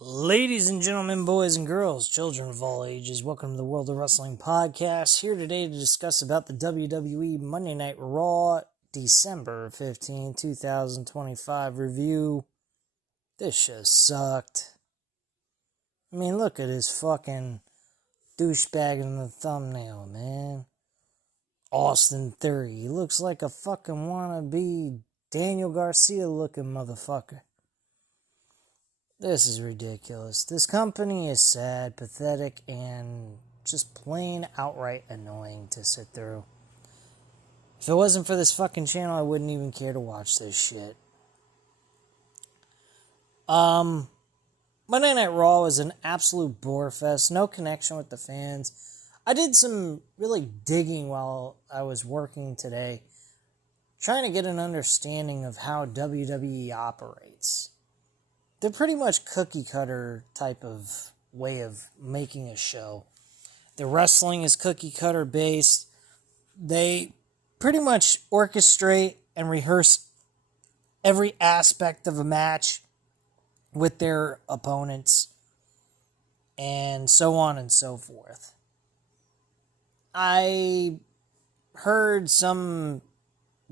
Ladies and gentlemen, boys and girls, children of all ages, welcome to the World of Wrestling Podcast. Here today to discuss about the WWE Monday Night Raw December 15, 2025 review. This show sucked. I mean, look at his fucking douchebag in the thumbnail, man. Austin Theory. He looks like a fucking wannabe Daniel Garcia looking motherfucker. This is ridiculous. This company is sad, pathetic, and just plain outright annoying to sit through. If it wasn't for this fucking channel, I wouldn't even care to watch this shit. Monday Night Raw was an absolute bore fest. No connection with the fans. I did some really digging while I was working today, trying to get an understanding of how WWE operates. They're pretty much cookie cutter type of way of making a show. The wrestling is cookie cutter based. They pretty much orchestrate and rehearse every aspect of a match with their opponents and so on and so forth. I heard some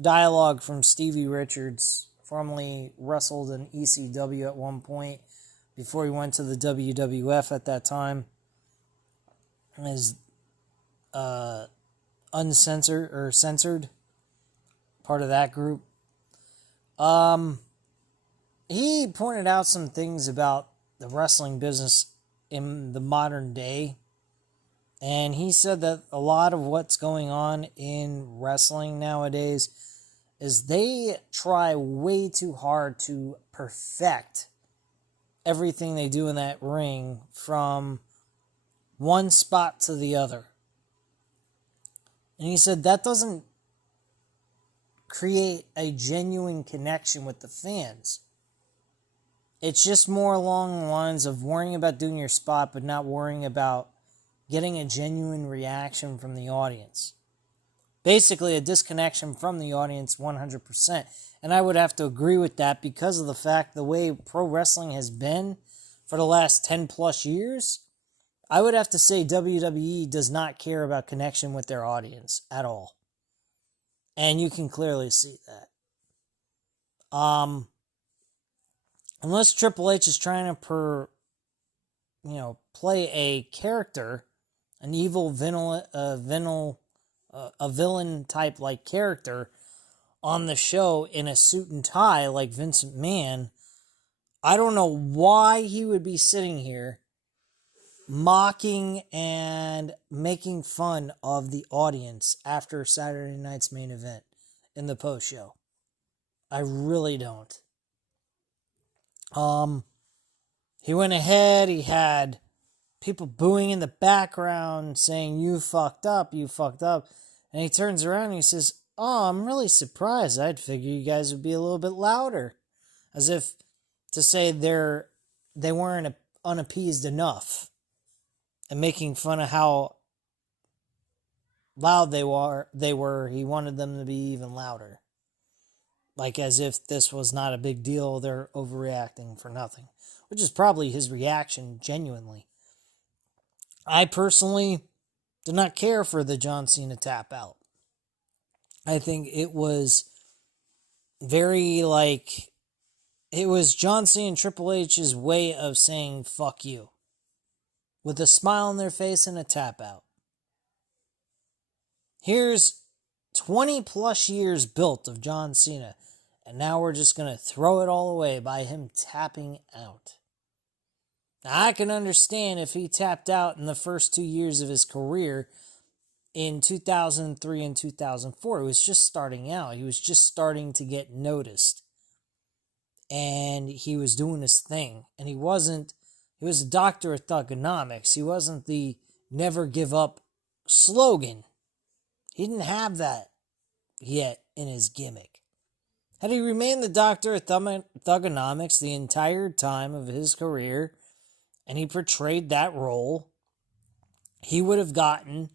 dialogue from Stevie Richards, formerly wrestled in ECW at one point before he went to the WWF at that time as uncensored or censored part of that group. He pointed out some things about the wrestling business in the modern day, and he said that a lot of what's going on in wrestling nowadays is they try way too hard to perfect everything they do in that ring from one spot to the other. And he said that doesn't create a genuine connection with the fans. It's just more along the lines of worrying about doing your spot, but not worrying about getting a genuine reaction from the audience. Basically, a disconnection from the audience 100%. And I would have to agree with that because of the fact the way pro wrestling has been for the last 10 plus years. I would have to say WWE does not care about connection with their audience at all. And you can clearly see that. Unless Triple H is trying to play a character, an evil a villain type like character on the show in a suit and tie like Vince McMahon, I don't know why he would be sitting here mocking and making fun of the audience after Saturday night's main event in the post show. I really don't. He went ahead, he had people booing in the background saying, you fucked up. And he turns around and he says, oh, I'm really surprised. I'd figure you guys would be a little bit louder. As if to say they weren't unappeased enough. And making fun of how loud they were. He wanted them to be even louder. Like as if this was not a big deal. They're overreacting for nothing. Which is probably his reaction genuinely. I personally did not care for the John Cena tap out. I think it was very it was John Cena and Triple H's way of saying fuck you. With a smile on their face and a tap out. Here's 20 plus years built of John Cena. And now we're just going to throw it all away by him tapping out. Now, I can understand if he tapped out in the first 2 years of his career in 2003 and 2004. He was just starting out. He was just starting to get noticed. And he was doing his thing. And he was a doctor of thugonomics. He wasn't the never give up slogan. He didn't have that yet in his gimmick. Had he remained the doctor of thugonomics the entire time of his career, and he portrayed that role, he would have not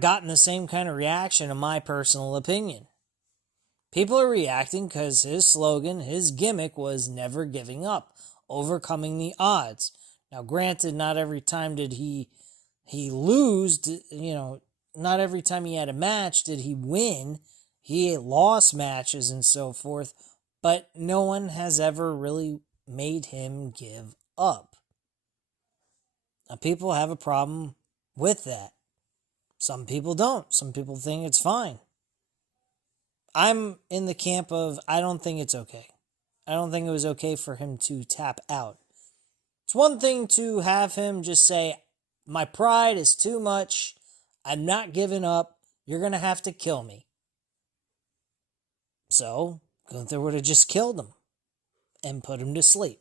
gotten the same kind of reaction, in my personal opinion. People are reacting because his slogan, his gimmick was never giving up, overcoming the odds. Now, granted, not every time did he lose, not every time he had a match did he win. He lost matches and so forth, but no one has ever really made him give up. Now, people have a problem with that. Some people don't. Some people think it's fine. I'm in the camp of I don't think it's okay. I don't think it was okay for him to tap out. It's one thing to have him just say, my pride is too much. I'm not giving up. You're going to have to kill me. So, Gunther would have just killed him and put him to sleep.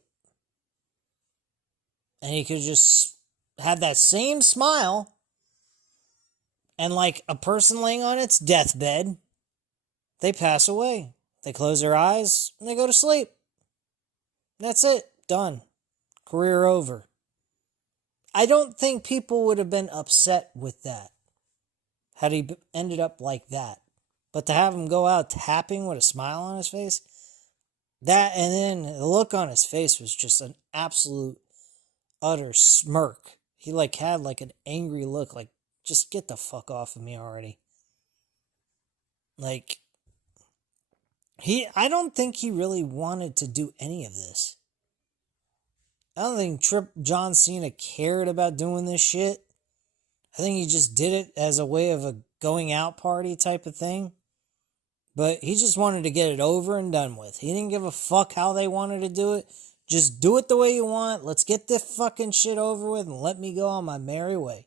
And he could just have that same smile and like a person laying on its deathbed, they pass away. They close their eyes and they go to sleep. That's it. Done. Career over. I don't think people would have been upset with that had he ended up like that. But to have him go out tapping with a smile on his face, that and then the look on his face was just an absolute utter smirk. He had an angry look, like, just get the fuck off of me already. I don't think he really wanted to do any of this. I don't think John Cena cared about doing this shit. I think he just did it as a way of a going out party type of thing. But he just wanted to get it over and done with. He didn't give a fuck how they wanted to do it. Just do it the way you want. Let's get this fucking shit over with and let me go on my merry way.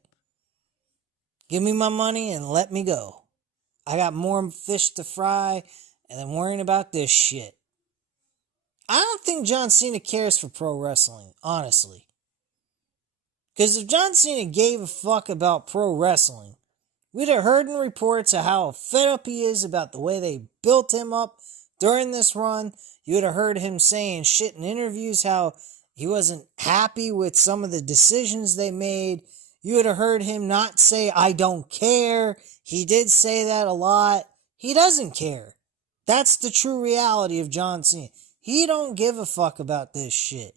Give me my money and let me go. I got more fish to fry than worrying about this shit. I don't think John Cena cares for pro wrestling, honestly. Because if John Cena gave a fuck about pro wrestling, we'd have heard in reports of how fed up he is about the way they built him up during this run. You would have heard him saying shit in interviews how he wasn't happy with some of the decisions they made. You would have heard him not say, I don't care. He did say that a lot. He doesn't care. That's the true reality of John Cena. He don't give a fuck about this shit.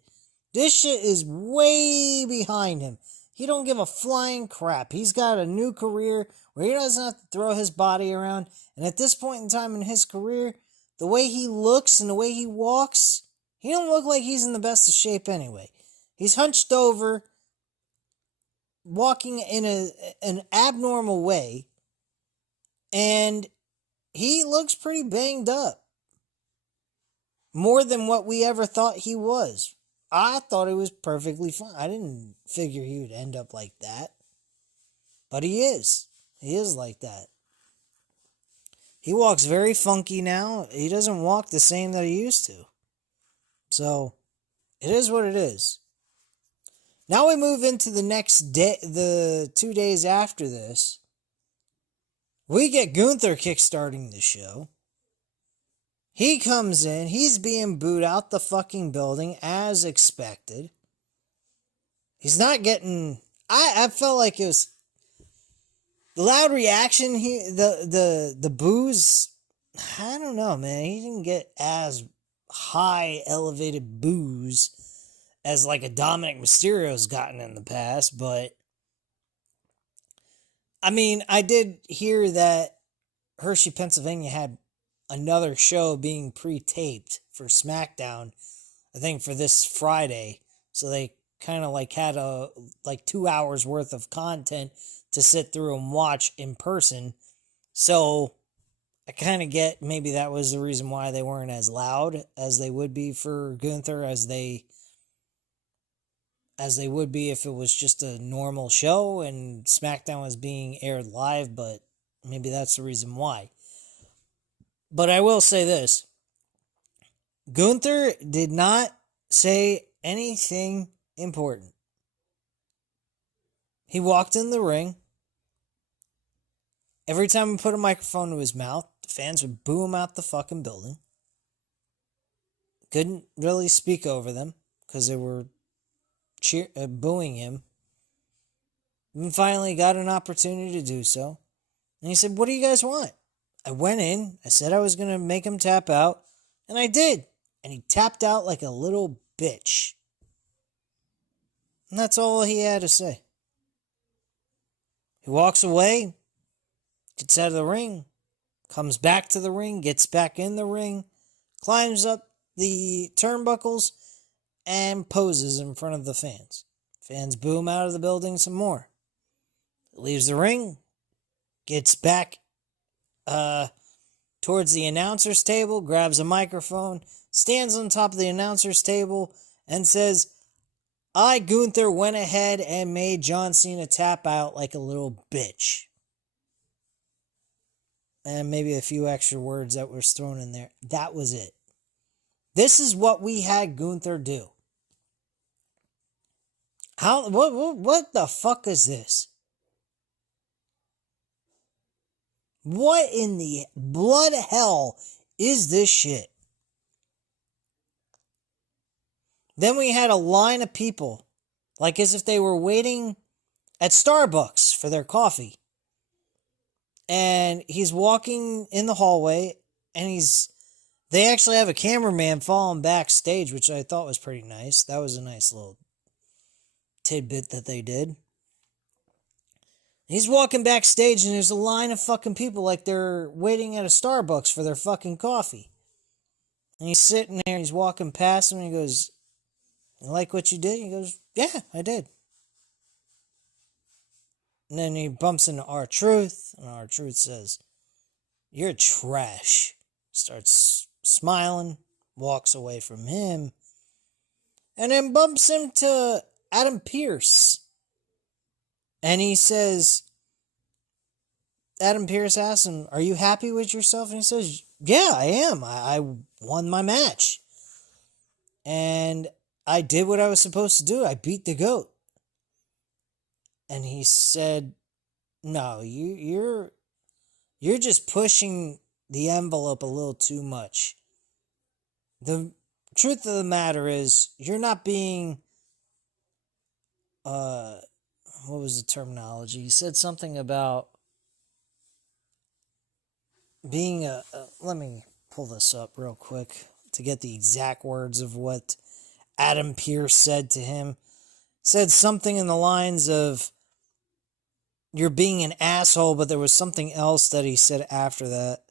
This shit is way behind him. He don't give a flying crap. He's got a new career where he doesn't have to throw his body around. And at this point in time in his career, the way he looks and the way he walks, he don't look like he's in the best of shape anyway. He's hunched over, walking in an abnormal way, and he looks pretty banged up. More than what we ever thought he was. I thought he was perfectly fine. I didn't figure he would end up like that. But he is. He is like that. He walks very funky now. He doesn't walk the same that he used to. So, it is what it is. Now we move into the next day, the 2 days after this. We get Gunther kickstarting the show. He comes in, he's being booed out the fucking building as expected. He's not getting... I felt like it was... The loud reaction, the boos... I don't know, man. He didn't get as high elevated boos as like a Dominic Mysterio's gotten in the past, but... I mean, I did hear that Hershey, Pennsylvania had another show being pre-taped for SmackDown, I think for this Friday. So they kind of had 2 hours worth of content to sit through and watch in person. So I kind of get maybe that was the reason why they weren't as loud as they would be for Gunther as they would be if it was just a normal show and SmackDown was being aired live, but maybe that's the reason why. But I will say this. Gunther did not say anything important. He walked in the ring. Every time he put a microphone to his mouth, the fans would boo him out the fucking building. Couldn't really speak over them because they were booing him. And finally got an opportunity to do so. And he said, what do you guys want? I went in, I said I was going to make him tap out, and I did. And he tapped out like a little bitch. And that's all he had to say. He walks away, gets out of the ring, comes back to the ring, gets back in the ring, climbs up the turnbuckles, and poses in front of the fans. Fans boo him out of the building some more. Leaves the ring, gets back towards the announcer's table, grabs a microphone, stands on top of the announcer's table, and says, I, Gunther, went ahead and made John Cena tap out like a little bitch. And maybe a few extra words that were thrown in there. That was it. This is what we had Gunther do. What the fuck is this? What in the blood hell is this shit? Then we had a line of people, like as if they were waiting at Starbucks for their coffee. And he's walking in the hallway, and they actually have a cameraman following backstage, which I thought was pretty nice. That was a nice little tidbit that they did. He's walking backstage, and there's a line of fucking people like they're waiting at a Starbucks for their fucking coffee. And he's sitting there, he's walking past them, and he goes, "You like what you did?" He goes, "Yeah, I did." And then he bumps into R-Truth, and R-Truth says, "You're trash." Starts smiling, walks away from him, and then bumps him to Adam Pearce. And he says, Adam Pearce asks him, "Are you happy with yourself?" And he says, "Yeah, I am. I won my match. And I did what I was supposed to do. I beat the GOAT." And he said, "No, you're just pushing the envelope a little too much. The truth of the matter is, you're not being, what was the terminology? He said something about being let me pull this up real quick to get the exact words of what Adam Pearce said to him. Said something in the lines of, you're being an asshole, but there was something else that he said after that.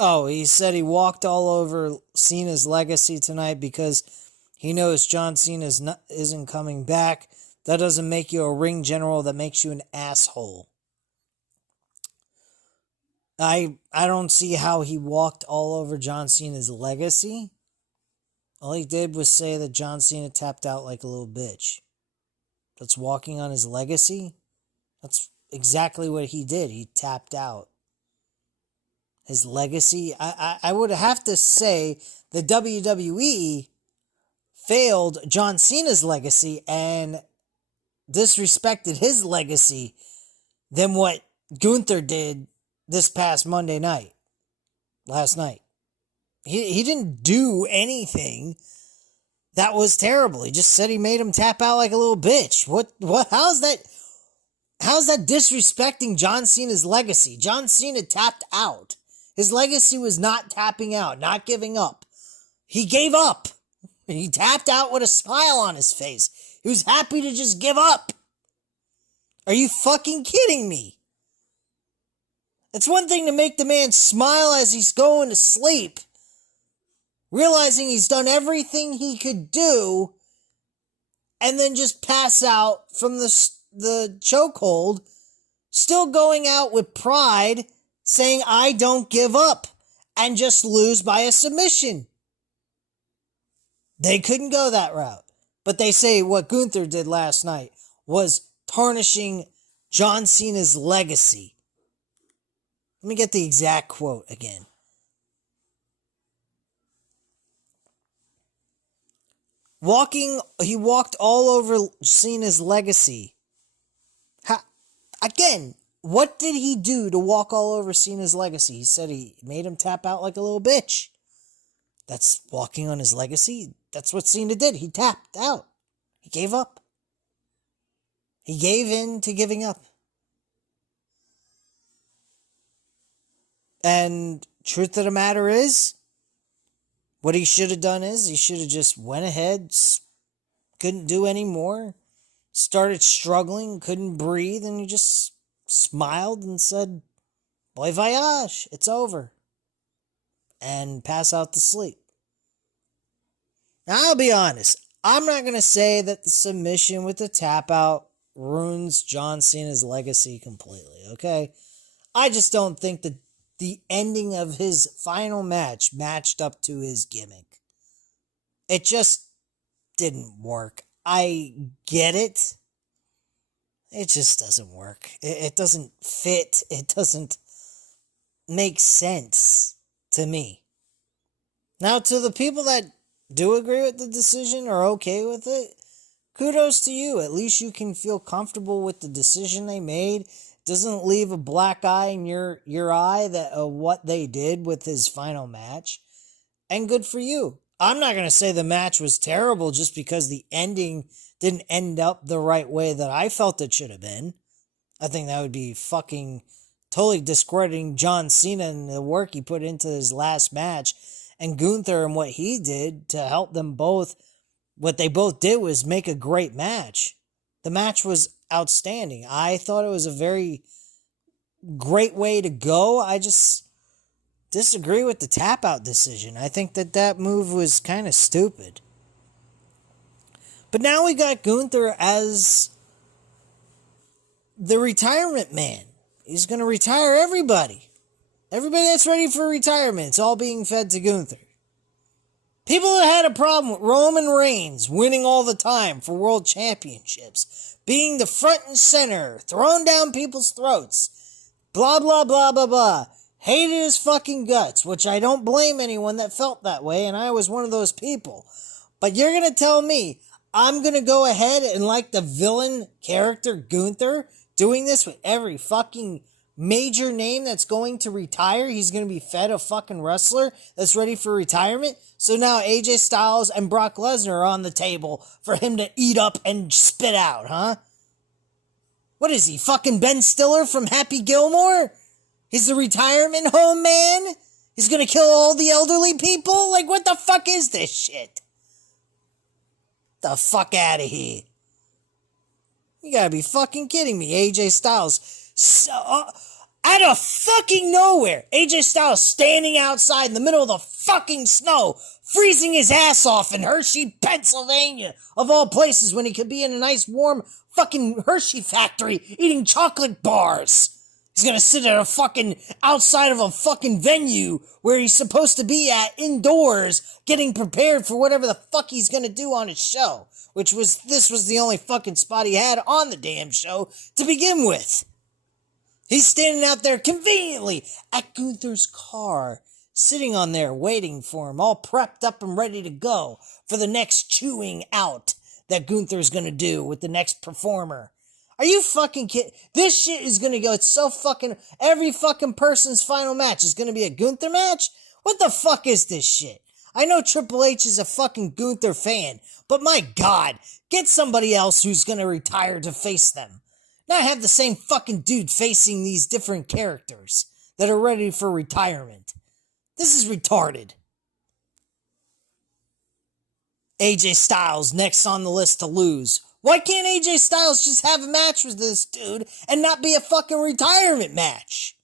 Oh, he said he walked all over Cena's legacy tonight because he knows John Cena isn't coming back. That doesn't make you a ring general. That makes you an asshole. I don't see how he walked all over John Cena's legacy. All he did was say that John Cena tapped out like a little bitch. That's walking on his legacy? That's exactly what he did. He tapped out. His legacy? I would have to say the WWE failed John Cena's legacy and disrespected his legacy than what Gunther did this past Monday night. Last night. He didn't do anything that was terrible. He just said he made him tap out like a little bitch. How's that disrespecting John Cena's legacy? John Cena tapped out. His legacy was not tapping out, not giving up. He gave up. He tapped out with a smile on his face. He was happy to just give up. Are you fucking kidding me? It's one thing to make the man smile as he's going to sleep, realizing he's done everything he could do, and then just pass out from the chokehold, still going out with pride, saying, "I don't give up," and just lose by a submission. They couldn't go that route. But they say what Gunther did last night was tarnishing John Cena's legacy. Let me get the exact quote again. He walked all over Cena's legacy. Again, what did he do to walk all over Cena's legacy? He said he made him tap out like a little bitch. That's walking on his legacy. That's what Cena did. He tapped out. He gave up. He gave in to giving up. And truth of the matter is, what he should have done is he should have just went ahead, couldn't do any more, started struggling, couldn't breathe, and he just smiled and said, "Bon voyage, it's over," and pass out to sleep. Now, I'll be honest, I'm not going to say that the submission with the tap out ruins John Cena's legacy completely, okay? I just don't think that the ending of his final match matched up to his gimmick. It just didn't work. I get it. It just doesn't work. It doesn't fit. It doesn't make sense to me. Now, to the people that do agree with the decision or okay with it, kudos to you. At least you can feel comfortable with the decision they made. Doesn't leave a black eye in your eye that what they did with his final match. And good for you. I'm not going to say the match was terrible just because the ending didn't end up the right way that I felt it should have been. I think that would be fucking totally discrediting John Cena and the work he put into his last match, and Gunther and what he did to help them both. What they both did was make a great match. The match was outstanding. I thought it was a very great way to go. I just disagree with the tap out decision. I think that move was kind of stupid. But now we got Gunther as the retirement man. He's going to retire everybody. Everybody that's ready for retirement, it's all being fed to Gunther. People that had a problem with Roman Reigns winning all the time for world championships, being the front and center, throwing down people's throats, blah, blah, blah, blah, blah, hated his fucking guts, which I don't blame anyone that felt that way, and I was one of those people. But you're going to tell me I'm going to go ahead and like the villain character Gunther doing this with every fucking major name that's going to retire? He's going to be fed a fucking wrestler that's ready for retirement? So now AJ Styles and Brock Lesnar are on the table for him to eat up and spit out, huh? What is he, fucking Ben Stiller from Happy Gilmore? He's the retirement home man? He's gonna kill all the elderly people? Like, what the fuck is this shit? The fuck out of here. You gotta be fucking kidding me, AJ Styles. So, out of fucking nowhere, AJ Styles standing outside in the middle of the fucking snow, freezing his ass off in Hershey, Pennsylvania, of all places, when he could be in a nice warm fucking Hershey factory eating chocolate bars. He's gonna sit at a fucking outside of a fucking venue where he's supposed to be at indoors, getting prepared for whatever the fuck he's gonna do on his show. This was the only fucking spot he had on the damn show to begin with. He's standing out there conveniently at Gunther's car, sitting on there waiting for him, all prepped up and ready to go for the next chewing out that Gunther's gonna do with the next performer. Are you fucking kidding? This shit is gonna go, it's so fucking, every fucking person's final match is gonna be a Gunther match? What the fuck is this shit? I know Triple H is a fucking Gunther fan, but my god, get somebody else who's gonna retire to face them. Not have the same fucking dude facing these different characters that are ready for retirement. This is retarded. AJ Styles next on the list to lose. Why can't AJ Styles just have a match with this dude and not be a fucking retirement match?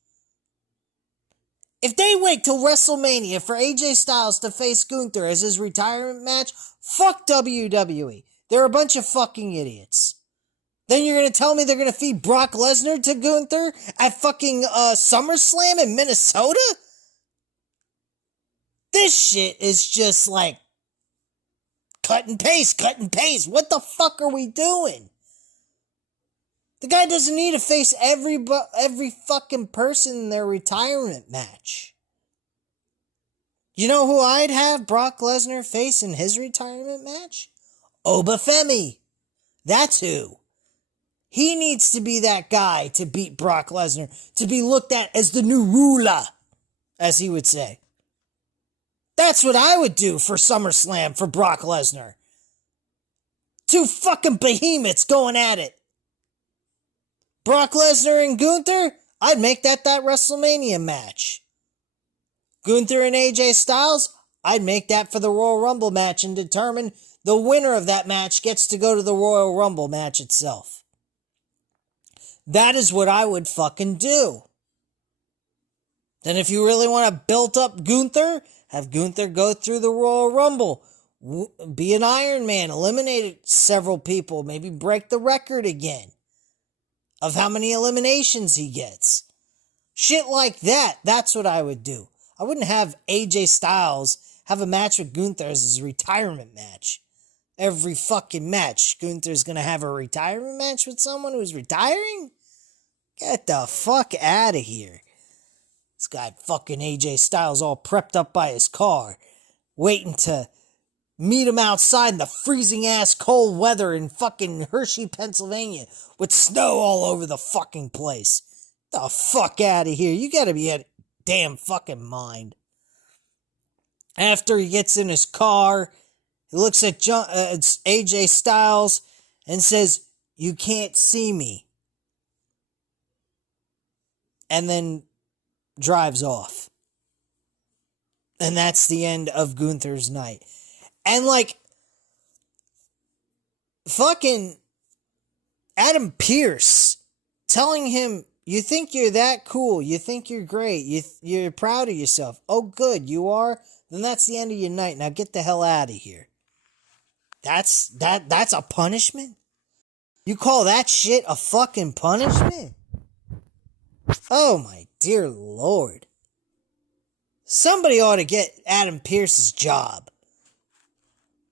If they wait till WrestleMania for AJ Styles to face Gunther as his retirement match, fuck WWE. They're a bunch of fucking idiots. Then you're going to tell me they're going to feed Brock Lesnar to Gunther at fucking SummerSlam in Minnesota? This shit is just like cut and paste. What the fuck are we doing? The guy doesn't need to face every fucking person in their retirement match. You know who I'd have Brock Lesnar face in his retirement match? Obafemi. That's who. He needs to be that guy to beat Brock Lesnar, to be looked at as the new ruler, as he would say. That's what I would do for SummerSlam for Brock Lesnar. Two fucking behemoths going at it. Brock Lesnar and Gunther, I'd make that WrestleMania match. Gunther and AJ Styles, I'd make that for the Royal Rumble match and determine the winner of that match gets to go to the Royal Rumble match itself. That is what I would fucking do. Then if you really want to build up Gunther, have Gunther go through the Royal Rumble. Be an Iron Man, eliminate several people, maybe break the record again of how many eliminations he gets. Shit like that, that's what I would do. I wouldn't have AJ Styles have a match with Gunther as his retirement match. Every fucking match, Gunther's gonna have a retirement match with someone who's retiring? Get the fuck out of here. He's got fucking AJ Styles all prepped up by his car, waiting to meet him outside in the freezing ass cold weather in fucking Hershey, Pennsylvania, with snow all over the fucking place. Get the fuck out of here. You gotta be out of damn fucking mind. After he gets in his car, he looks at AJ Styles and says, "You can't see me." And then drives off. And that's the end of Gunther's night. And like, fucking Adam Pearce telling him, you think you're that cool, you think you're great, you're proud of yourself. Oh good, you are? Then that's the end of your night. Now get the hell out of here. That's a punishment? You call that shit a fucking punishment? Oh my dear Lord. Somebody ought to get Adam Pearce's job.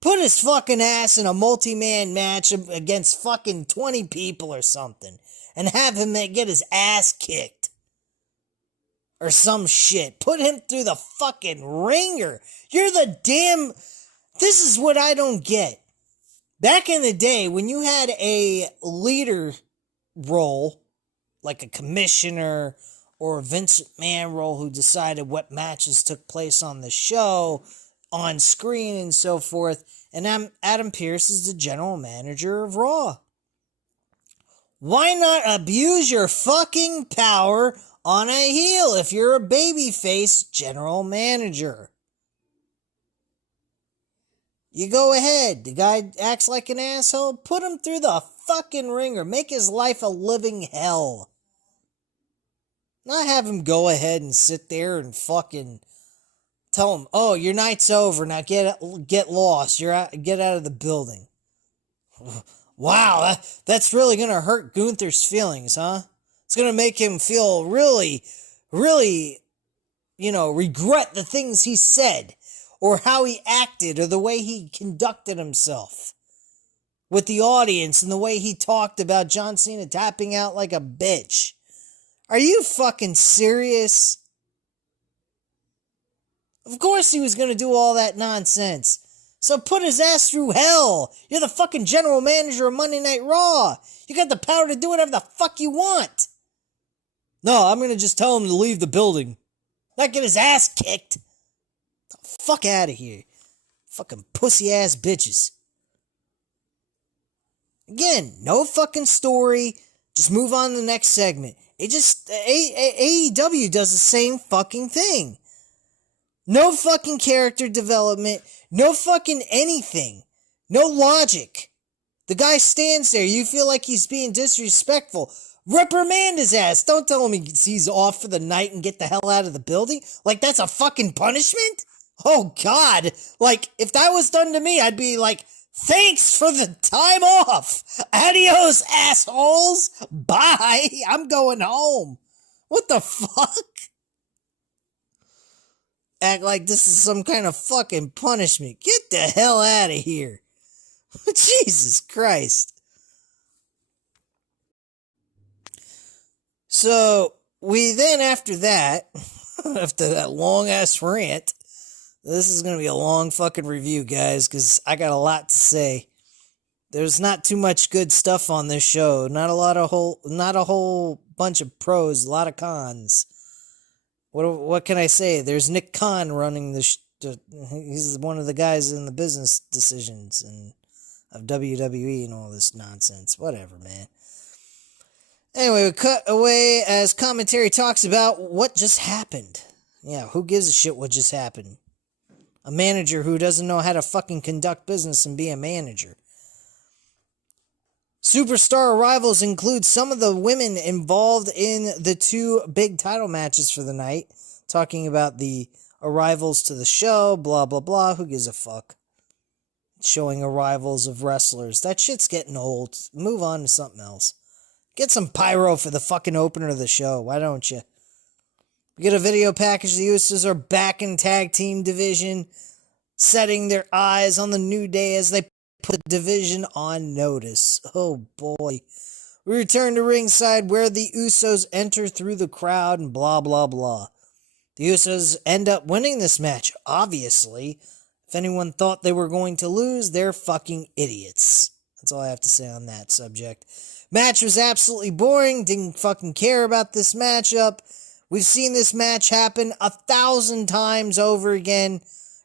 Put his fucking ass in a multi-man match against fucking 20 people or something. And have him get his ass kicked. Or some shit. Put him through the fucking ringer. You're the damn... This is what I don't get. Back in the day, when you had a leader role, like a commissioner or a Vince McMahon role who decided what matches took place on the show, on screen and so forth, and Adam Pearce is the general manager of Raw. Why not abuse your fucking power on a heel if you're a babyface general manager? You go ahead. The guy acts like an asshole. Put him through the fucking ringer. Make his life a living hell. Not have him go ahead and sit there and fucking tell him, "Oh, your night's over. Now get lost. Get out of the building." Wow, that's really gonna hurt Gunther's feelings, huh? It's gonna make him feel really, really, regret the things he said, or how he acted, or the way he conducted himself with the audience, and the way he talked about John Cena tapping out like a bitch. Are you fucking serious? Of course he was gonna do all that nonsense. So put his ass through hell. You're the fucking general manager of Monday Night Raw. You got the power to do whatever the fuck you want. No, I'm gonna just tell him to leave the building. Not get his ass kicked. The fuck out of here. Fucking pussy ass bitches. Again, no fucking story. Just move on to the next segment. AEW does the same fucking thing. No fucking character development. No fucking anything. No logic. The guy stands there. You feel like he's being disrespectful. Reprimand his ass. Don't tell him he's off for the night and get the hell out of the building. Like that's a fucking punishment? Oh God. Like if that was done to me, I'd be like, thanks for the time off. Adios, assholes. Bye. I'm going home. What the fuck? Act like this is some kind of fucking punishment. Get the hell out of here. Jesus Christ. So, we then after that, after that long ass rant, this is going to be a long fucking review, guys, because I got a lot to say. There's not too much good stuff on this show. Not a whole bunch of pros, a lot of cons. What can I say? There's Nick Khan running he's one of the guys in the business decisions of WWE and all this nonsense. Whatever, man. Anyway, we cut away as commentary talks about what just happened. Yeah, who gives a shit what just happened? A manager who doesn't know how to fucking conduct business and be a manager. Superstar arrivals include some of the women involved in the two big title matches for the night. Talking about the arrivals to the show, blah, blah, blah. Who gives a fuck? Showing arrivals of wrestlers. That shit's getting old. Move on to something else. Get some pyro for the fucking opener of the show. Why don't you? We get a video package. The Usos are back in tag team division, setting their eyes on the New Day as they put the division on notice. Oh boy. We return to ringside where the Usos enter through the crowd and blah blah blah. The Usos end up winning this match, obviously. If anyone thought they were going to lose, they're fucking idiots. That's all I have to say on that subject. Match was absolutely boring. Didn't fucking care about this matchup. We've seen this match happen 1,000 times over again.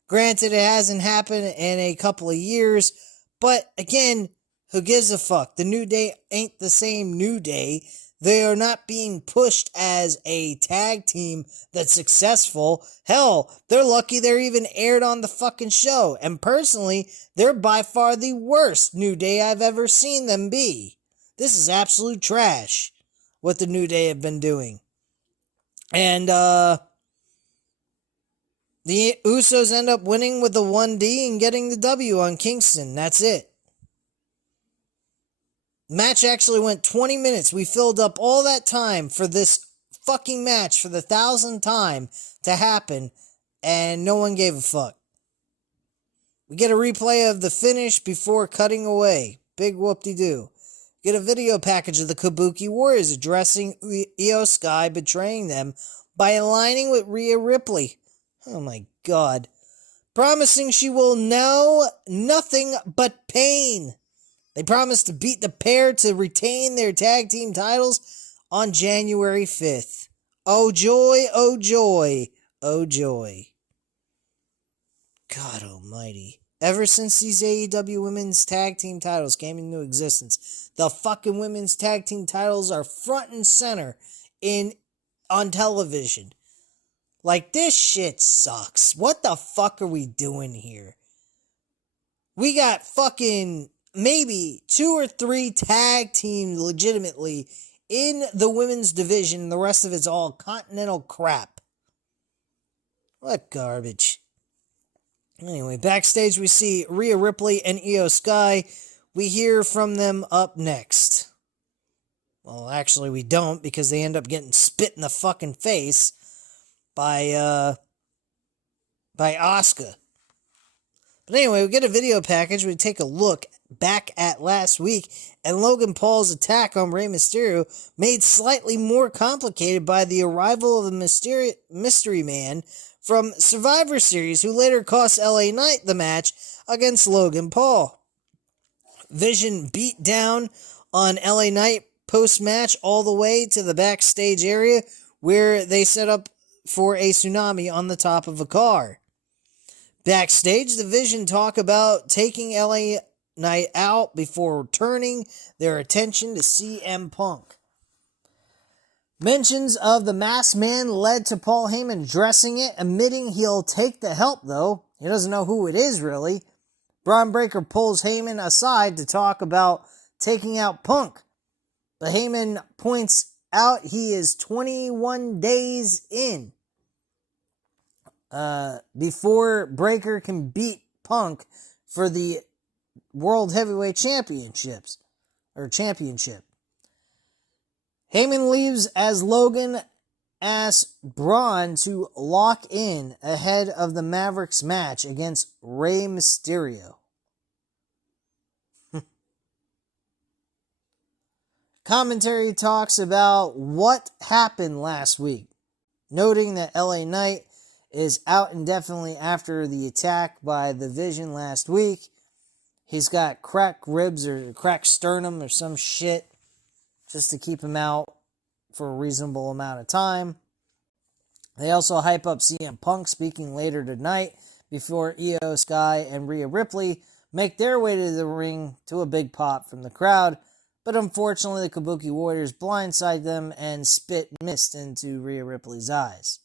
Granted, it hasn't happened in a couple of years. But again, who gives a fuck? The New Day ain't the same New Day. They are not being pushed as a tag team that's successful. Hell, they're lucky they're even aired on the fucking show. And personally, they're by far the worst New Day I've ever seen them be. This is absolute trash, what the New Day have been doing. And, the Usos end up winning with the 1D and getting the W on Kingston. That's it. Match actually went 20 minutes. We filled up all that time for this fucking match for the 1,000th time to happen, and no one gave a fuck. We get a replay of the finish before cutting away. Big whoop-de-doo. Get a video package of the Kabuki Warriors addressing Io Sky, betraying them by aligning with Rhea Ripley. Oh my god. Promising she will know nothing but pain. They promised to beat the pair to retain their tag team titles on January 5th. Oh joy, oh joy, oh joy. God almighty. Ever since these AEW women's tag team titles came into existence, the fucking women's tag team titles are front and center on television. Like, this shit sucks. What the fuck are we doing here? We got fucking maybe 2 or 3 tag teams legitimately in the women's division. The rest of it's all continental crap. What garbage. Anyway, backstage we see Rhea Ripley and Io Sky. We hear from them up next. Well, actually we don't, because they end up getting spit in the fucking face by Asuka. But anyway, we get a video package. We take a look back at last week, and Logan Paul's attack on Rey Mysterio made slightly more complicated by the arrival of the Mystery Man from Survivor Series, who later cost LA Knight the match against Logan Paul. Vision beat down on LA Knight post-match all the way to the backstage area where they set up for a tsunami on the top of a car. Backstage, the Vision talk about taking LA Knight out before turning their attention to CM Punk. Mentions of the Masked Man led to Paul Heyman addressing it, admitting he'll take the help though. He doesn't know who it is really. Braun Breaker pulls Heyman aside to talk about taking out Punk. But Heyman points out he is 21 days in before Breaker can beat Punk for the World Heavyweight Championship. Heyman leaves as Logan asks Braun to lock in ahead of the Mavericks match against Rey Mysterio. Commentary talks about what happened last week, noting that LA Knight is out indefinitely after the attack by the Vision last week. He's got cracked ribs or cracked sternum or some shit just to keep him out for a reasonable amount of time. They also hype up CM Punk speaking later tonight before Io Sky and Rhea Ripley make their way to the ring to a big pop from the crowd. but unfortunately the Kabuki Warriors blindside them and spit mist into Rhea Ripley's eyes,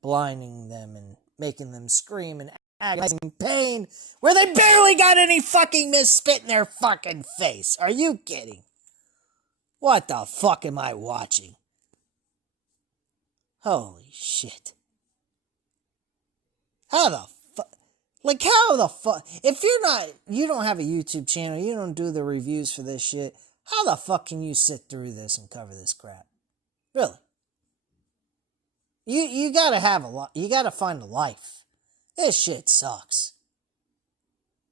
blinding them and making them scream in agonizing pain where they barely got any fucking mist spit in their fucking face. Are you kidding? What the fuck am I watching? Holy shit. How the fuck? Like, how the fuck? If you don't have a YouTube channel, you don't do the reviews for this shit, how the fuck can you sit through this and cover this crap? Really? You gotta have you gotta find a life. This shit sucks.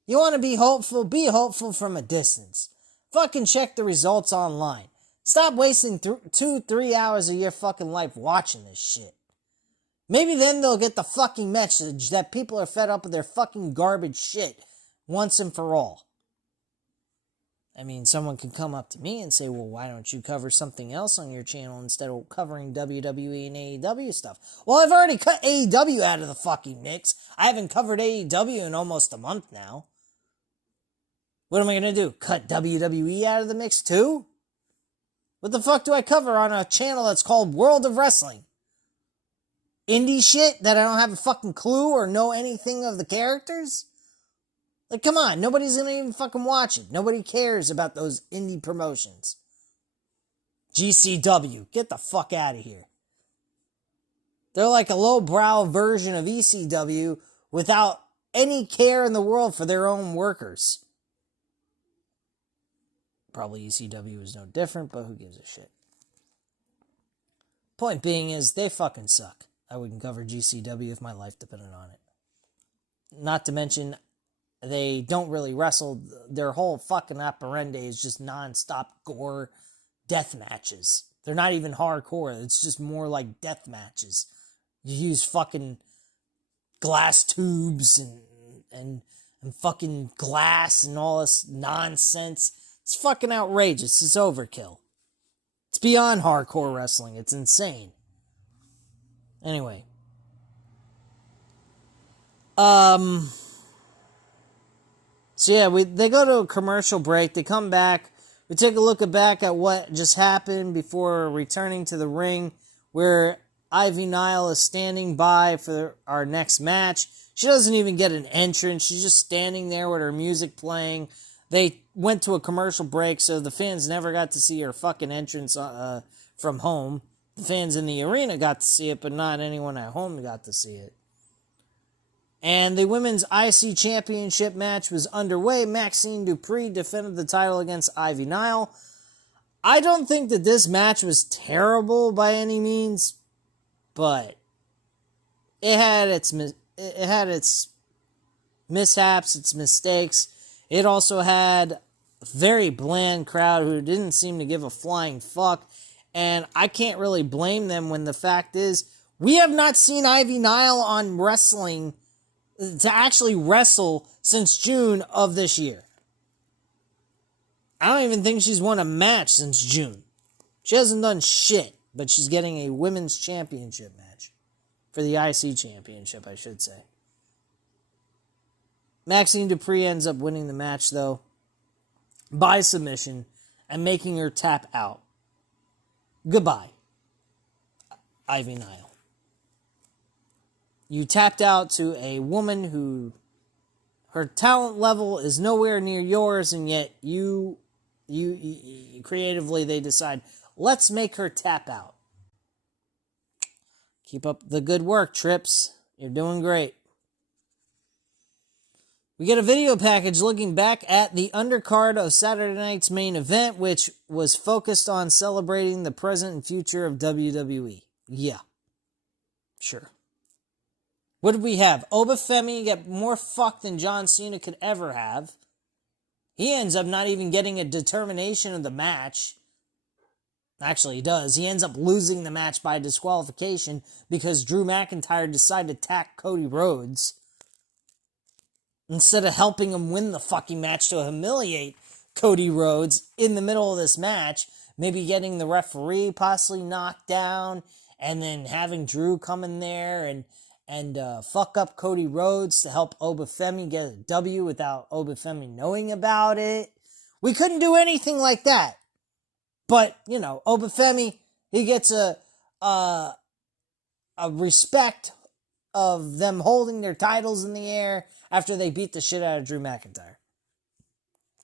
You wanna be hopeful from a distance. Fucking check the results online. Stop wasting 2-3 hours of your fucking life watching this shit. Maybe then they'll get the fucking message that people are fed up with their fucking garbage shit once and for all. I mean, someone can come up to me and say, well, why don't you cover something else on your channel instead of covering WWE and AEW stuff? Well, I've already cut AEW out of the fucking mix. I haven't covered AEW in almost a month now. What am I going to do? Cut WWE out of the mix too? What the fuck do I cover on a channel that's called World of Wrestling? Indie shit that I don't have a fucking clue or know anything of the characters? Like, come on, nobody's gonna even fucking watch it. Nobody cares about those indie promotions. GCW, get the fuck out of here. They're like a lowbrow version of ECW without any care in the world for their own workers. Probably ECW is no different, but who gives a shit? Point being is, they fucking suck. I wouldn't cover GCW if my life depended on it. Not to mention, they don't really wrestle. Their whole fucking operandi is just non-stop gore death matches. They're not even hardcore. It's just more like death matches. You use fucking glass tubes and fucking glass and all this nonsense. It's fucking outrageous. It's overkill. It's beyond hardcore wrestling. It's insane. Anyway. So yeah, they go to a commercial break. They come back. We take a look back at what just happened before returning to the ring, where Ivy Nile is standing by for our next match. She doesn't even get an entrance. She's just standing there with her music playing. They went to a commercial break, so the fans never got to see her fucking entrance from home. The fans in the arena got to see it, but not anyone at home got to see it. And the Women's IC Championship match was underway. Maxine Dupree defended the title against Ivy Nile. I don't think that this match was terrible by any means, but it had its mishaps, its mistakes. It also had a very bland crowd who didn't seem to give a flying fuck, and I can't really blame them when the fact is we have not seen Ivy Nile on wrestling to actually wrestle since June of this year. I don't even think she's won a match since June. She hasn't done shit, but she's getting a women's championship match. For the IC championship, I should say. Maxine Dupree ends up winning the match, though, by submission, and making her tap out. Goodbye, Ivy Nile. You tapped out to a woman who, her talent level is nowhere near yours, and yet you creatively, they decide, let's make her tap out. Keep up the good work, Trips. You're doing great. We get a video package looking back at the undercard of Saturday night's main event, which was focused on celebrating the present and future of WWE. Yeah. Sure. What did we have? Obafemi get more fucked than John Cena could ever have. He ends up not even getting a determination of the match. Actually, he does. He ends up losing the match by disqualification because Drew McIntyre decided to attack Cody Rhodes instead of helping him win the fucking match to humiliate Cody Rhodes in the middle of this match, maybe getting the referee possibly knocked down, and then having Drew come in there and fuck up Cody Rhodes to help Obafemi get a W without Obafemi knowing about it. We couldn't do anything like that. But, Obafemi, he gets a respect of them holding their titles in the air after they beat the shit out of Drew McIntyre.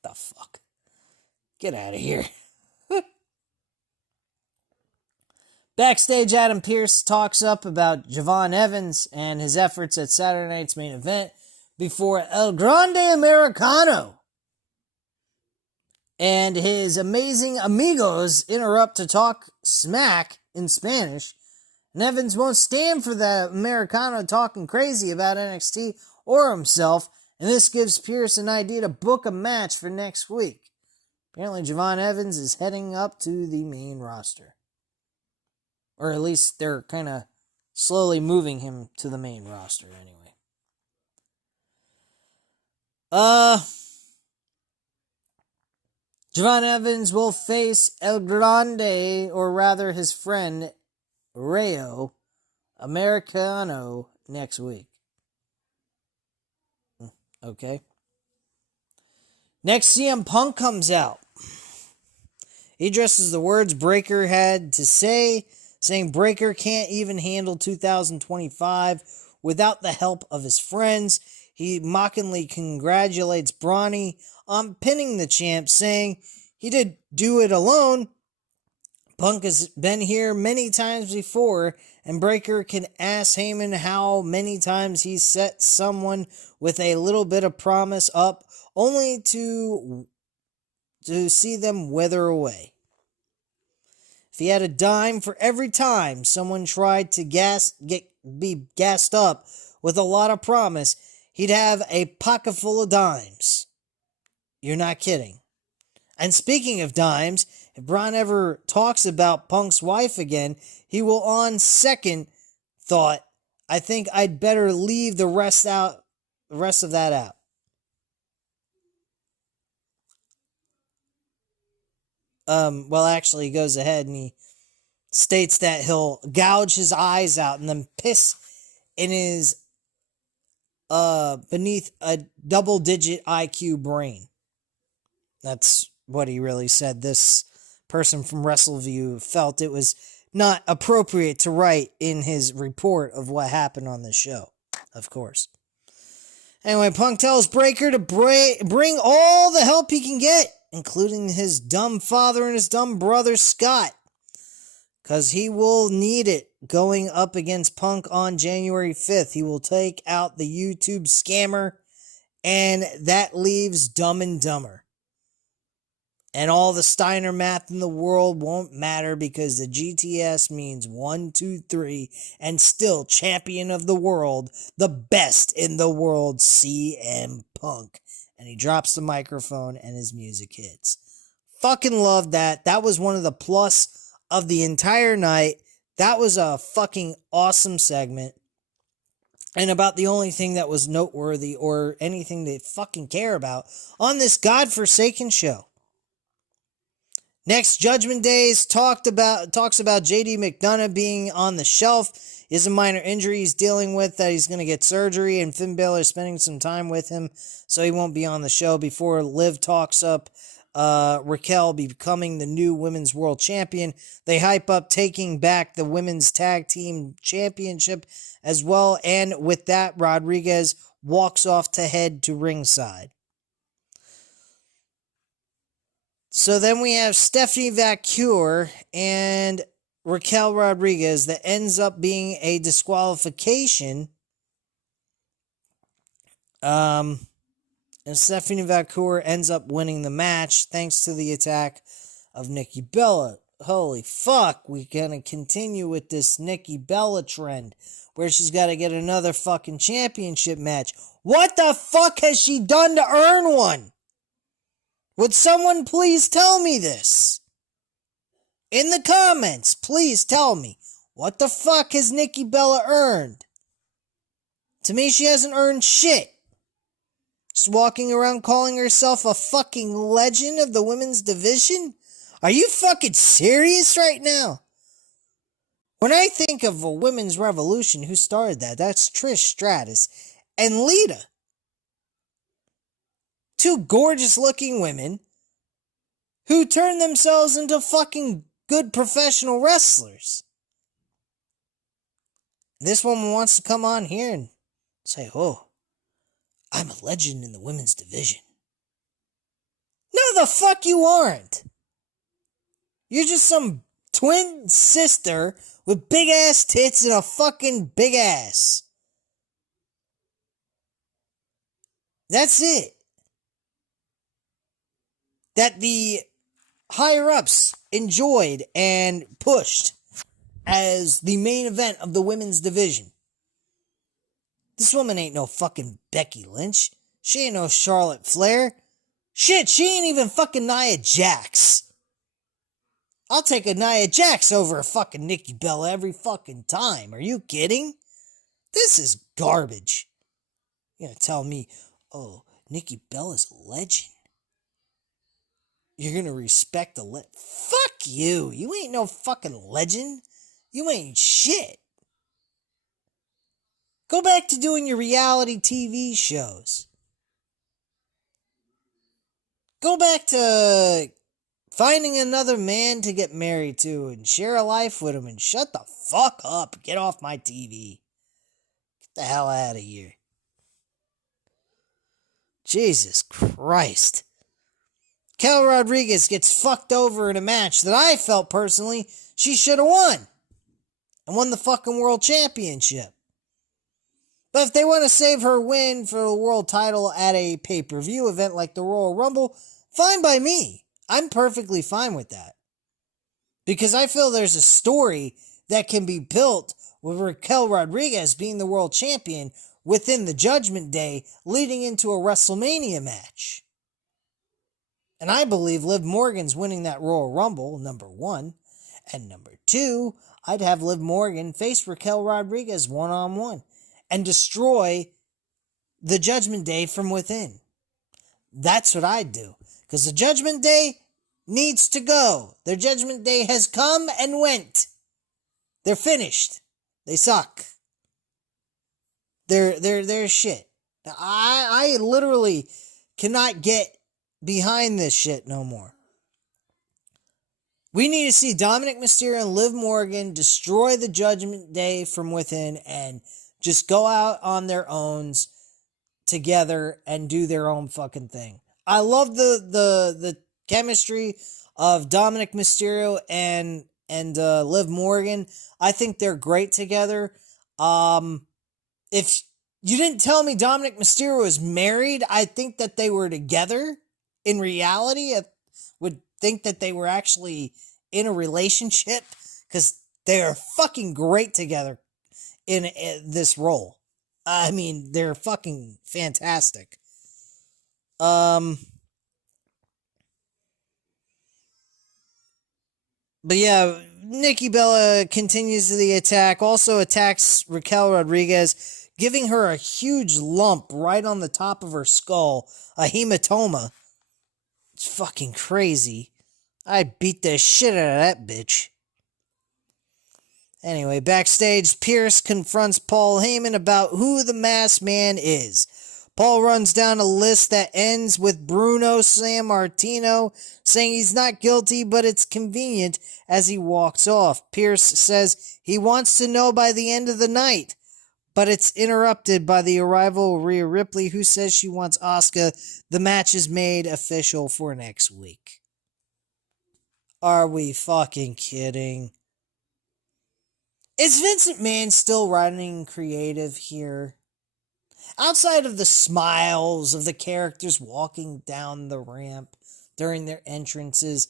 The fuck? Get out of here. Backstage, Adam Pearce talks up about Javon Evans and his efforts at Saturday night's main event before El Grande Americano and his amazing amigos interrupt to talk smack in Spanish. And Evans won't stand for the Americano talking crazy about NXT or himself, and this gives Pearce an idea to book a match for next week. Apparently, Javon Evans is heading up to the main roster. Or at least they're kind of slowly moving him to the main roster anyway. Javon Evans will face El Grande, or rather his friend, Rayo Americano, next week. Okay. Next, CM Punk comes out. He addresses the words Breaker had to say, saying Breaker can't even handle 2025 without the help of his friends. He mockingly congratulates Brawny on pinning the champ, saying he did do it alone. Punk has been here many times before, and Breaker can ask Heyman how many times he set someone with a little bit of promise up, only to see them wither away. If he had a dime for every time someone tried to be gassed up with a lot of promise, he'd have a pocket full of dimes. You're not kidding. And speaking of dimes, if Braun ever talks about Punk's wife again, he will, on second thought, I think I'd better leave the rest of that out. Actually, he goes ahead and he states that he'll gouge his eyes out and then piss in his beneath a double-digit IQ brain. That's what he really said. This person from WrestleView felt it was not appropriate to write in his report of what happened on the show, of course. Anyway, Punk tells Breaker to bring all the help he can get, including his dumb father and his dumb brother Scott, because he will need it going up against Punk on January 5th. He will take out the YouTube scammer, and that leaves Dumb and Dumber. And all the Steiner math in the world won't matter because the GTS means 1, 2, 3, and still champion of the world, the best in the world, CM Punk. And he drops the microphone and his music hits. Fucking love that. That was one of the plus of the entire night. That was a fucking awesome segment. And about the only thing that was noteworthy or anything to fucking care about on this godforsaken show. Next, Judgment Days talks about JD McDonough being on the shelf. He has a minor injury he's dealing with that he's going to get surgery, and Finn Balor is spending some time with him, so he won't be on the show before Liv talks up Raquel becoming the new Women's World Champion. They hype up taking back the Women's Tag Team Championship as well, and with that, Rodriguez walks off to head to ringside. So then we have Stephanie Vaquer and Raquel Rodriguez that ends up being a disqualification. And Stephanie Vaquer ends up winning the match thanks to the attack of Nikki Bella. Holy fuck, we're gonna continue with this Nikki Bella trend where she's got to get another fucking championship match. What the fuck has she done to earn one? Would someone please tell me this? In the comments, please tell me. What the fuck has Nikki Bella earned? To me, she hasn't earned shit. Just walking around calling herself a fucking legend of the women's division? Are you fucking serious right now? When I think of a women's revolution, who started that? That's Trish Stratus and Lita. Two gorgeous looking women who turn themselves into fucking good professional wrestlers. This woman wants to come on here and say, oh, I'm a legend in the women's division. No, the fuck you aren't. You're just some twin sister with big ass tits and a fucking big ass. That's it. That the higher ups enjoyed and pushed as the main event of the women's division. This woman ain't no fucking Becky Lynch. She ain't no Charlotte Flair. Shit, she ain't even fucking Nia Jax. I'll take a Nia Jax over a fucking Nikki Bella every fucking time. Are you kidding? This is garbage. You're gonna tell me, oh, Nikki Bella's a legend. You're gonna respect the fuck you. You ain't no fucking legend. You ain't shit. Go back to doing your reality TV shows. Go back to finding another man to get married to and share a life with him and shut the fuck up. Get off my TV. Get the hell out of here. Jesus Christ. Kel Rodriguez gets fucked over in a match that I felt personally she should have won. And won the fucking world championship. But if they want to save her win for the world title at a pay-per-view event like the Royal Rumble, fine by me. I'm perfectly fine with that. Because I feel there's a story that can be built with Raquel Rodriguez being the world champion within the Judgment Day leading into a WrestleMania match. And I believe Liv Morgan's winning that Royal Rumble, number one. And number two, I'd have Liv Morgan face Raquel Rodriguez one-on-one and destroy the Judgment Day from within. That's what I'd do. Because the Judgment Day needs to go. Their Judgment Day has come and went. They're finished. They suck. They're shit. I literally cannot get behind this shit no more. We need to see Dominic Mysterio and Liv Morgan destroy the Judgment Day from within and just go out on their own together and do their own fucking thing. I love the chemistry of Dominic Mysterio and Liv Morgan. I think they're great together. If you didn't tell me Dominic Mysterio was married, I think that they were together. In reality, I would think that they were actually in a relationship because they're fucking great together in this role. I mean, they're fucking fantastic. But yeah, Nikki Bella continues the attack, also attacks Raquel Rodriguez, giving her a huge lump right on the top of her skull, a hematoma. It's fucking crazy. I'd beat the shit out of that bitch. Anyway, backstage, Pierce confronts Paul Heyman about who the masked man is. Paul runs down a list that ends with Bruno Sammartino saying he's not guilty, but it's convenient as he walks off. Pierce says he wants to know by the end of the night, but it's interrupted by the arrival of Rhea Ripley, who says she wants Asuka. The match is made official for next week. Are we fucking kidding? Is Vincent Mann still running creative here? Outside of the smiles of the characters walking down the ramp during their entrances,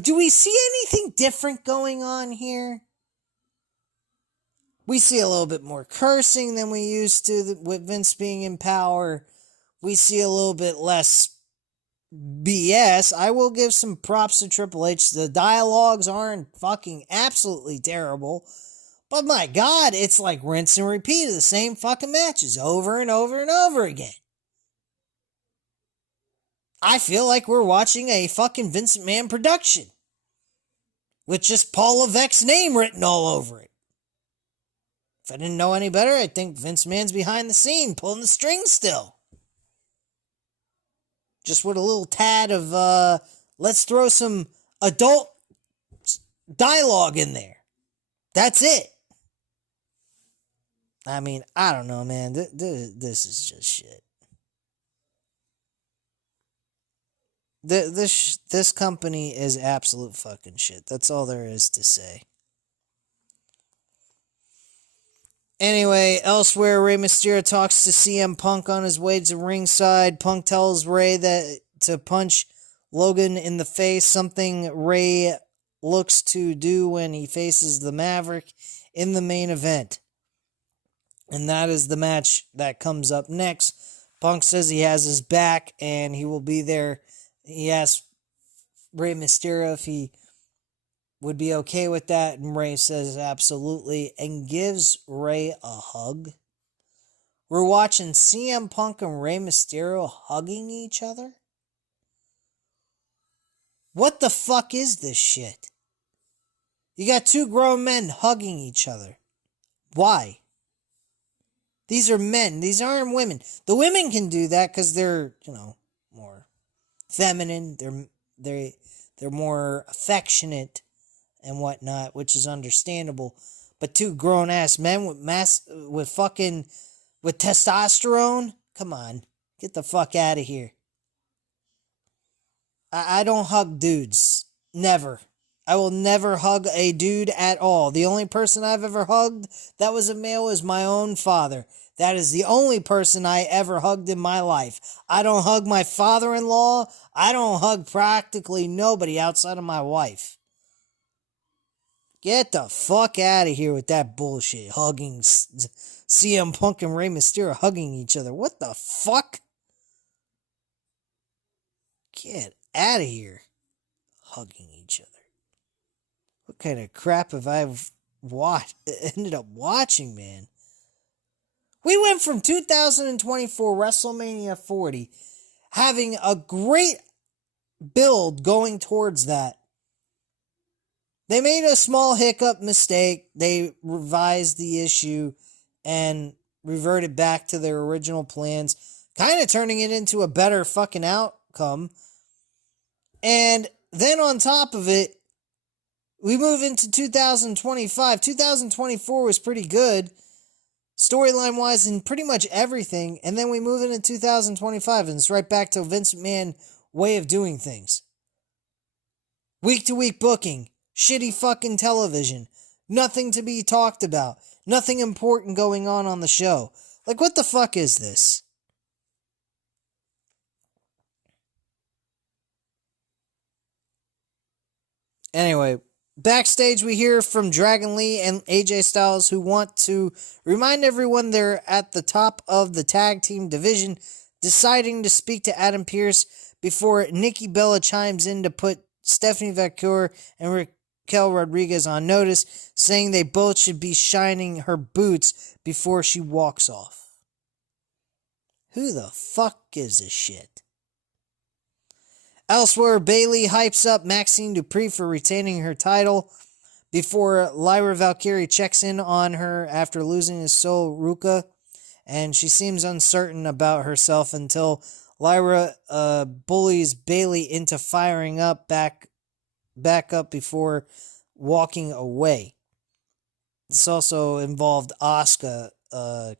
do we see anything different going on here? We see a little bit more cursing than we used to with Vince being in power. We see a little bit less BS. I will give some props to Triple H. The dialogues aren't fucking absolutely terrible. But my God, it's like rinse and repeat of the same fucking matches over and over and over again. I feel like we're watching a fucking Vincent Mann production. With just Paul Levesque's name written all over it. If I didn't know any better, I'd think Vince Mann's behind the scene, pulling the strings still. Just with a little tad of, Let's throw some adult dialogue in there. That's it. I mean, I don't know, man. This is just shit. This company is absolute fucking shit. That's all there is to say. Anyway, elsewhere, Rey Mysterio talks to CM Punk on his way to ringside. Punk tells Rey that to punch Logan in the face, something Rey looks to do when he faces the Maverick in the main event. And that is the match that comes up next. Punk says he has his back and he will be there. He asks Rey Mysterio if he would be okay with that, and Rey says absolutely and gives Rey a hug. We're watching CM Punk and Rey Mysterio hugging each other? What the fuck is this shit? You got two grown men hugging each other. Why? These are men. These aren't women. The women can do that because they're, more feminine. They're more affectionate and whatnot, which is understandable. But two grown-ass men with testosterone? Come on. Get the fuck out of here. I don't hug dudes. Never. I will never hug a dude at all. The only person I've ever hugged that was a male is my own father. That is the only person I ever hugged in my life. I don't hug my father-in-law. I don't hug practically nobody outside of my wife. Get the fuck out of here with that bullshit. Hugging CM Punk and Rey Mysterio hugging each other. What the fuck? Get out of here. Hugging each other. What kind of crap have I ended up watching, man? We went from 2024 WrestleMania 40 having a great build going towards that. They made a small hiccup mistake. They revised the issue and reverted back to their original plans, kind of turning it into a better fucking outcome. And then on top of it, we move into 2025. 2024 was pretty good, storyline-wise and pretty much everything. And then we move into 2025, and it's right back to Vince McMahon way of doing things. Week-to-week booking. Shitty fucking television. Nothing to be talked about. Nothing important going on the show. Like, what the fuck is this? Anyway, backstage we hear from Dragon Lee and AJ Styles, who want to remind everyone they're at the top of the tag team division, deciding to speak to Adam Pearce before Nikki Bella chimes in to put Stephanie Vaquer and Raquel Rodriguez on notice, saying they both should be shining her boots before she walks off. Who the fuck gives a shit? Elsewhere, Bayley hypes up Maxine Dupree for retaining her title before Lyra Valkyrie checks in on her after losing to Sol Ruca, and she seems uncertain about herself until Lyra bullies Bayley into firing up back up before walking away. This also involved Asuka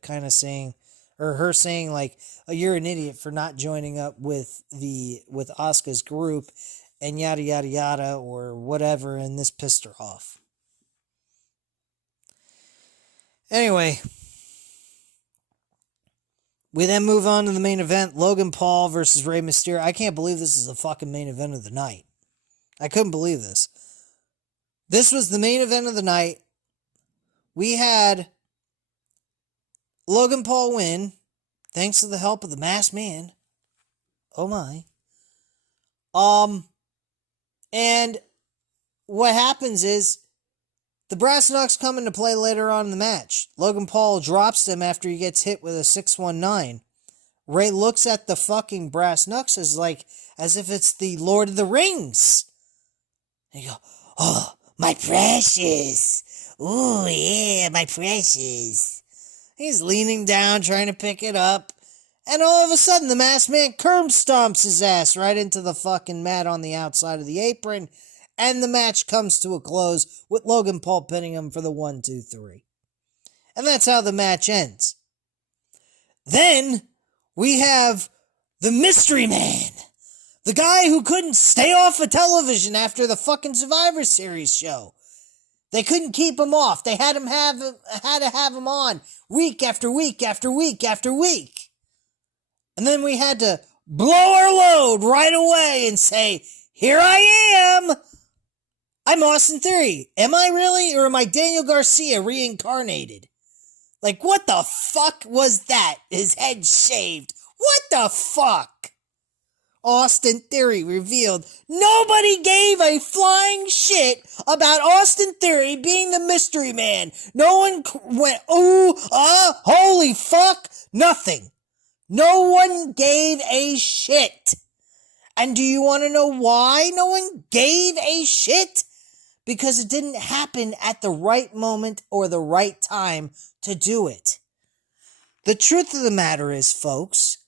kind of saying, or her saying like, oh, you're an idiot for not joining up with Asuka's group and yada yada yada or whatever, and this pissed her off. Anyway, we then move on to the main event, Logan Paul versus Rey Mysterio. I can't believe this is the fucking main event of the night. I couldn't believe this. This was the main event of the night. We had Logan Paul win, thanks to the help of the Masked Man. Oh my. And what happens is the Brass Knucks come into play later on in the match. Logan Paul drops them after he gets hit with a 619. Ray looks at the fucking Brass Knucks as if it's the Lord of the Rings. And you go, oh, my precious. Ooh, yeah, my precious. He's leaning down, trying to pick it up. And all of a sudden, the masked man curb stomps his ass right into the fucking mat on the outside of the apron. And the match comes to a close with Logan Paul pinning him for the 1-2-3. And that's how the match ends. Then we have the Mystery Man. The guy who couldn't stay off of television after the fucking Survivor Series show. They couldn't keep him off. They had to have him on week after week after week after week. And then we had to blow our load right away and say, here I am. I'm Austin Theory. Am I really? Or am I Daniel Garcia reincarnated? Like, what the fuck was that? His head shaved. What the fuck? Austin Theory revealed nobody gave a flying shit about Austin Theory being the Mystery Man. No one went, ooh, holy fuck, nothing. No one gave a shit. And do you want to know why no one gave a shit? Because it didn't happen at the right moment or the right time to do it. The truth of the matter is, folks,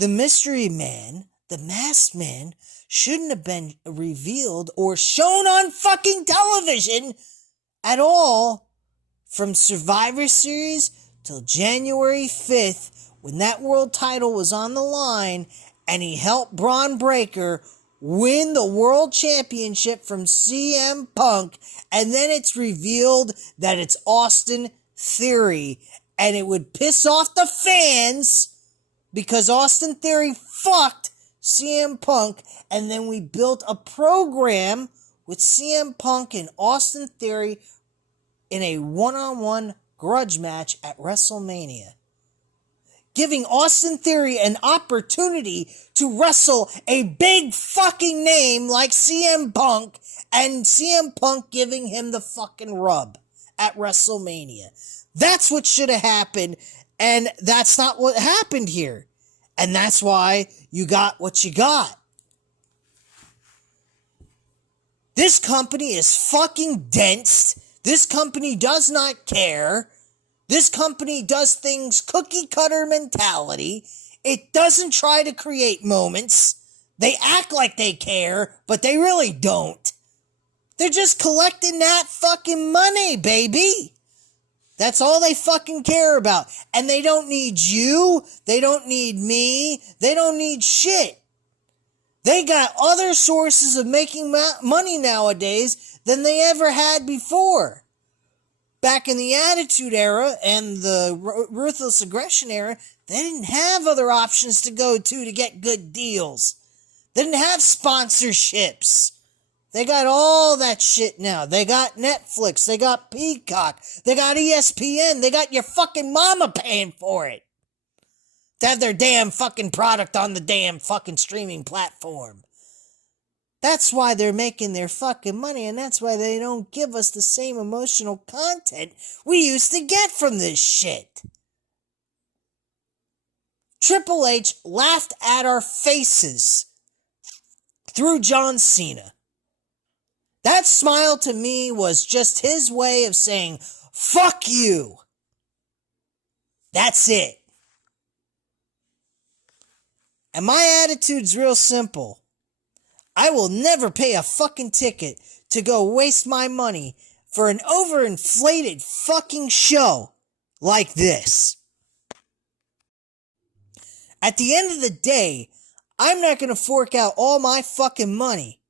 the Mystery Man, the Masked Man, shouldn't have been revealed or shown on fucking television at all from Survivor Series till January 5th when that world title was on the line and he helped Braun Breaker win the world championship from CM Punk, and then it's revealed that it's Austin Theory, and it would piss off the fans because Austin Theory fucked CM Punk, and then we built a program with CM Punk and Austin Theory in a one-on-one grudge match at WrestleMania, giving Austin Theory an opportunity to wrestle a big fucking name like CM Punk, and CM Punk giving him the fucking rub at WrestleMania. That's what should have happened, and that's not what happened here. And that's why you got what you got. This company is fucking dense. This company does not care. This company does things cookie cutter mentality. It doesn't try to create moments. They act like they care, but they really don't. They're just collecting that fucking money, baby. That's all they fucking care about. And they don't need you. They don't need me. They don't need shit. They got other sources of making money nowadays than they ever had before. Back in the Attitude Era and the Ruthless Aggression Era, they didn't have other options to go to get good deals. They didn't have sponsorships. They got all that shit now. They got Netflix. They got Peacock. They got ESPN. They got your fucking mama paying for it to have their damn fucking product on the damn fucking streaming platform. That's why they're making their fucking money, and that's why they don't give us the same emotional content we used to get from this shit. Triple H laughed at our faces through John Cena. That smile to me was just his way of saying, fuck you. That's it. And my attitude's real simple. I will never pay a fucking ticket to go waste my money for an overinflated fucking show like this. At the end of the day, I'm not going to fork out all my fucking money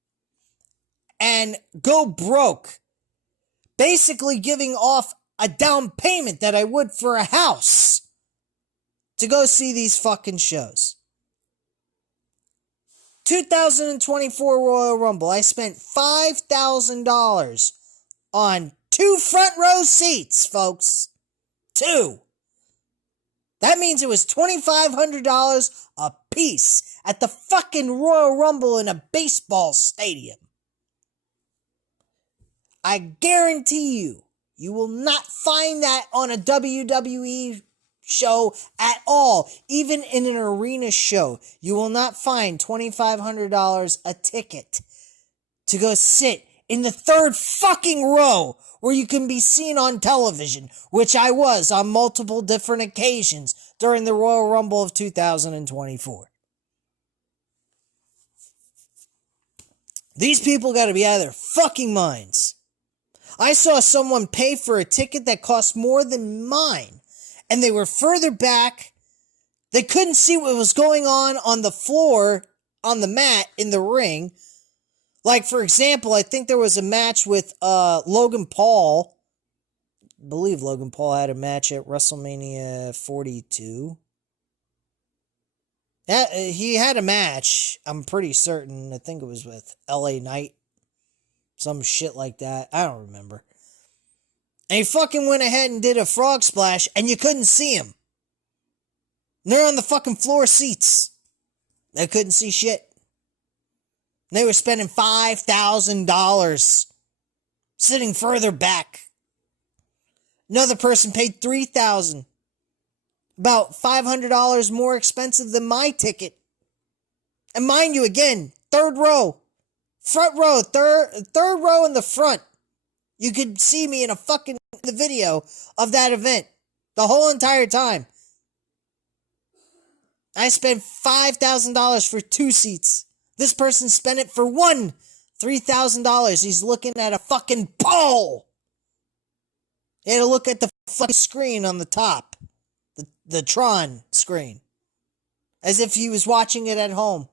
and go broke, basically giving off a down payment that I would for a house to go see these fucking shows. 2024 Royal Rumble, I spent $5,000 on 2 front row seats, folks. 2. That means it was $2,500 a piece at the fucking Royal Rumble in a baseball stadium. I guarantee you, you will not find that on a WWE show at all. Even in an arena show, you will not find $2,500 a ticket to go sit in the third fucking row where you can be seen on television, which I was on multiple different occasions during the Royal Rumble of 2024. These people gotta be out of their fucking minds. I saw someone pay for a ticket that cost more than mine, and they were further back. They couldn't see what was going on the floor, on the mat, in the ring. Like, for example, I think there was a match with Logan Paul. I believe Logan Paul had a match at WrestleMania 42. He had a match, I'm pretty certain. I think it was with LA Knight. Some shit like that. I don't remember. And he fucking went ahead and did a frog splash, and you couldn't see him. They're on the fucking floor seats. They couldn't see shit. They were spending $5,000 sitting further back. Another person paid $3,000. About $500 more expensive than my ticket. And mind you, again, third row. Front row, third row in the front. You could see me in the video of that event. The whole entire time. I spent $5,000 for 2 seats. This person spent it for one. $3,000. He's looking at a fucking pole. He had to look at the fucking screen on the top. The Tron screen. As if he was watching it at home.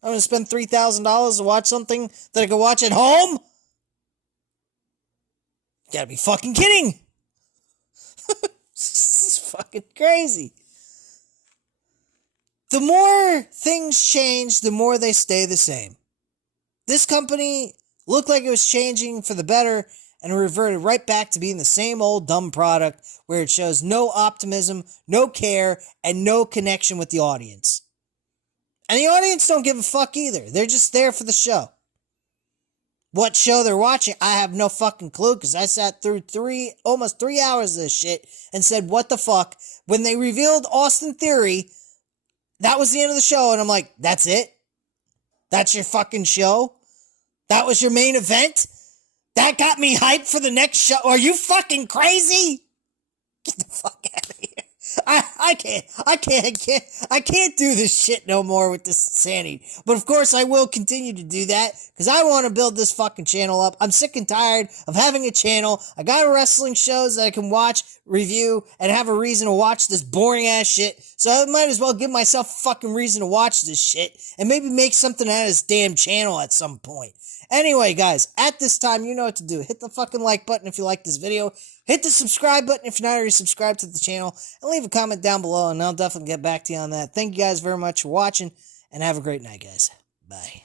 I'm going to spend $3,000 to watch something that I could watch at home? You gotta be fucking kidding. This is fucking crazy. The more things change, the more they stay the same. This company looked like it was changing for the better and reverted right back to being the same old dumb product where it shows no optimism, no care, and no connection with the audience. And the audience don't give a fuck either. They're just there for the show. What show they're watching, I have no fucking clue because I sat through almost 3 hours of this shit and said, what the fuck? When they revealed Austin Theory, that was the end of the show, and I'm like, that's it? That's your fucking show? That was your main event? That got me hyped for the next show? Are you fucking crazy? Get the fuck out of here. I can't do this shit no more with this insanity. But of course I will continue to do that because I want to build this fucking channel up. I'm sick and tired of having a channel. I got wrestling shows that I can watch, review, and have a reason to watch this boring ass shit. So I might as well give myself a fucking reason to watch this shit and maybe make something out of this damn channel at some point. Anyway, guys, at this time, you know what to do. Hit the fucking like button if you like this video. Hit the subscribe button if you're not already subscribed to the channel. And leave a comment down below, and I'll definitely get back to you on that. Thank you guys very much for watching, and have a great night, guys. Bye.